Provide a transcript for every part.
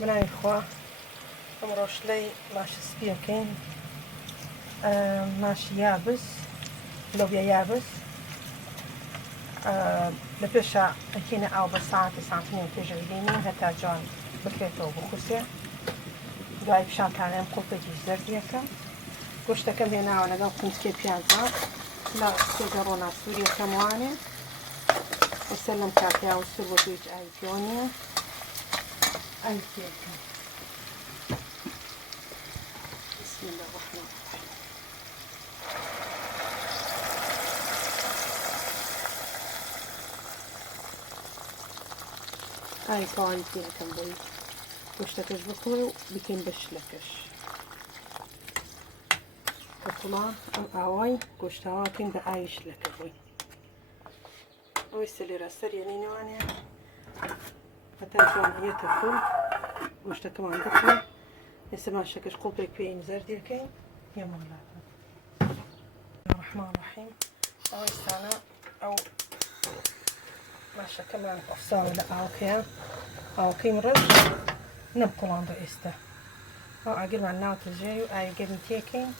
منای خوا ئەمڕۆ شلەی ماشە سپیەکەین ماشی یابس لۆبیا یابس لە پێشە ئەکەینە ئاو بە سانتیمێتر پێشەویدێنین هەتا جوان بکرێتەوە بخوسێ دوای پیشانتانەیەم قوڵپێکی زەردیەکە گۆشتەکەم هێناوە لەگەڵ قونچکێ پیازە لە سێگە ڕۆنا سووریەکەم وانێ وەسەر لەم کاتیا و سور بۆ هیچ ئاوی پێوە نییە ئاوی پێکەم بسم الله الرحمن الرحیم ئاوی تەواوی پێکەم بۆی گۆشتەکەش بکڵێ و بکەین بە شلەکەش بەکوڵا ئەم ئاوای گۆشتاوا بکەین بە ئاوی شلەکە بووی ئەوەی لێرە سەریێنینەوانێ هەتا جوانەیەتە فڵ گۆشتەکەمان بکڵێ ئێستا ماشەکەش قوڵپێک پێین زەردیەکەین یەمەڵاتە ڕەحمان ڕەحیم ئەوە ئێستانە ئەو ماشەکەمان قوفساوە لە ئاوکەیە ئاوکەیم ڕەش نەبقڵاندە ئێستا ئەو ئاگرمان ناوتە ژێر و ئاوی گەرمی تێکەین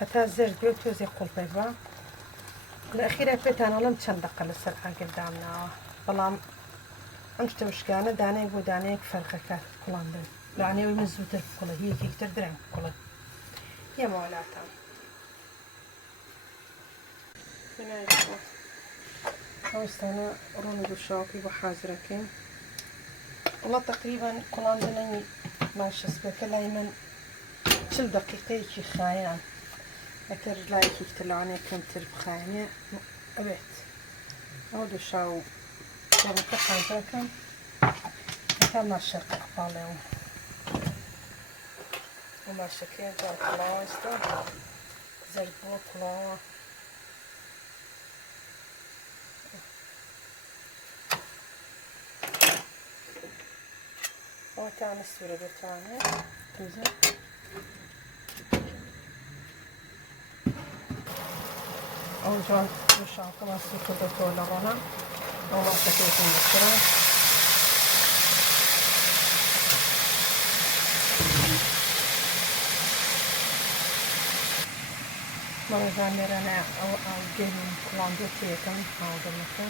هەتا زەرد بێ و تۆزێ قوڵپێک بە لە ئەخیرا پێتانەڵەم چەند دەقە لەسەر ئاگر دامناوە بەڵام ئەم شتە وشکانە دانەیەک بۆ دانەیەک فەرقەکە کوڵاندن لەوانەیە من زووتر بکوڵە یەکێکتر درەنگ بکوڵێ یەمەوەلاتان ئەوستانە ڕۆنە گوشاوەکەی بۆ حازرەکەین وڵات تقریبا کوڵاندنەوەی ماشە سپەکە لای من 40 دقیقەیەکی خایان ئەتر لایەکی تر لەوانەیە کەمتر بخایەنێ ئەوێت ئەو دوشاو ڕۆنەکە حازرەکەم هەتا ماشە قەقپاڵێەوە و ماشەکەی جا کوڵاوە ئێستا زەرد بووە کوڵاوە ئەوەتانە سوورە بێتوانێت تەمزە ئەو جوان دوشاوکەمان سوور کردێتەوە لە ڕۆنە ئەو ماشەکەیەکم بەسرە بەڕێزان لێرەنە ئەو ئاوگەرمی کوڵاندۆ تێیەکەم ئاوگەرمەکە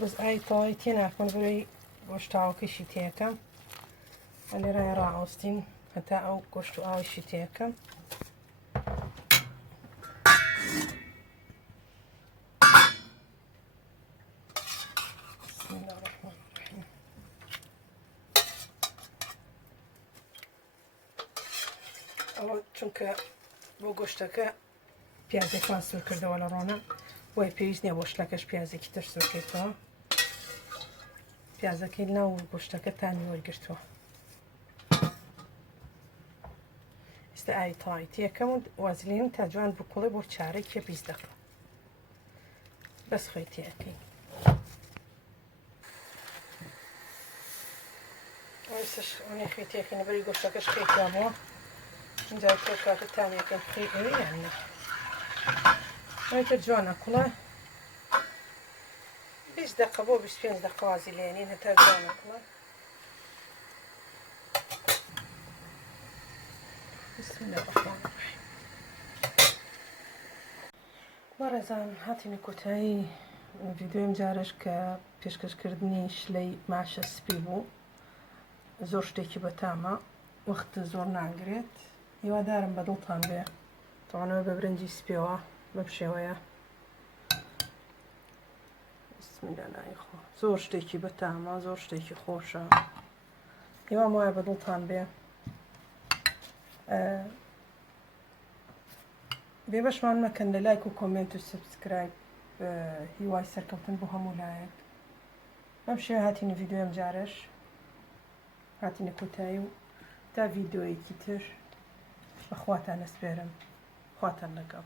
بەس ئاوی تەواوی تێ ناکەم بەرەوەی گۆشتاوەکەشی تێیەکەم لێرە ڕائوستین هەتا ئەو گۆشت و ئاویشی تێیەکەم بسم الله الرحمن الرحیم ئەوە چونکە بۆ گۆشتەکە پیازێکمان سوور کردەوە لە ڕۆنە وای پێویست نییە بۆ شلەکەش پیازێکی تر سوورکەیتەوە پیازەکەی ناو گۆشتەکە تانی وەرگرتووە ئێستا ئاوی تەواوی تێیەکەم و وازلێنم تا جوان بکوڵێ بۆ چارەی کێ 20 دقە بەس خۆی تێیەکەین ئێستاش خۆی تێیەکەین بەری گۆشتەکەش خێکرابەوە اینجا تۆ کاتە تانیەکەم خێ ئەوێ یان نە ئەوەیتە جوانە کوڵە 20 دقە بۆ 25 دقە وازلێنین هەتا جوانە کوڵە بسم الله الرحمن الرحیم بەڕێزان هاتینە کۆتایی ڤیدۆیم جارش کە پێشکەشکردنی شلەی ماشە سپی بوو زۆر شتێکی بەتامە وەخت زۆر ناگرێت هیوادارم بەدڵتان بێ تەوانەوە بە برنجی سپیەوە بەم شێوەیە بسم الله نایخۆ زۆر شتێکی بەتامە زۆر شتێکی خۆشە هیوام وایە بەدڵتان بێ بێبەشمان مەکەن لە لایک و کۆمنت و سبسکرایب هیوای سەرکەوتن بۆ هەموو لایەک بەم شێوە هاتینە ڤیدۆیم جارش هاتینە کۆتایی و تا ڤیدۆیەکی تر بەخواتان ئەسپێرم خواتان لەگەڵ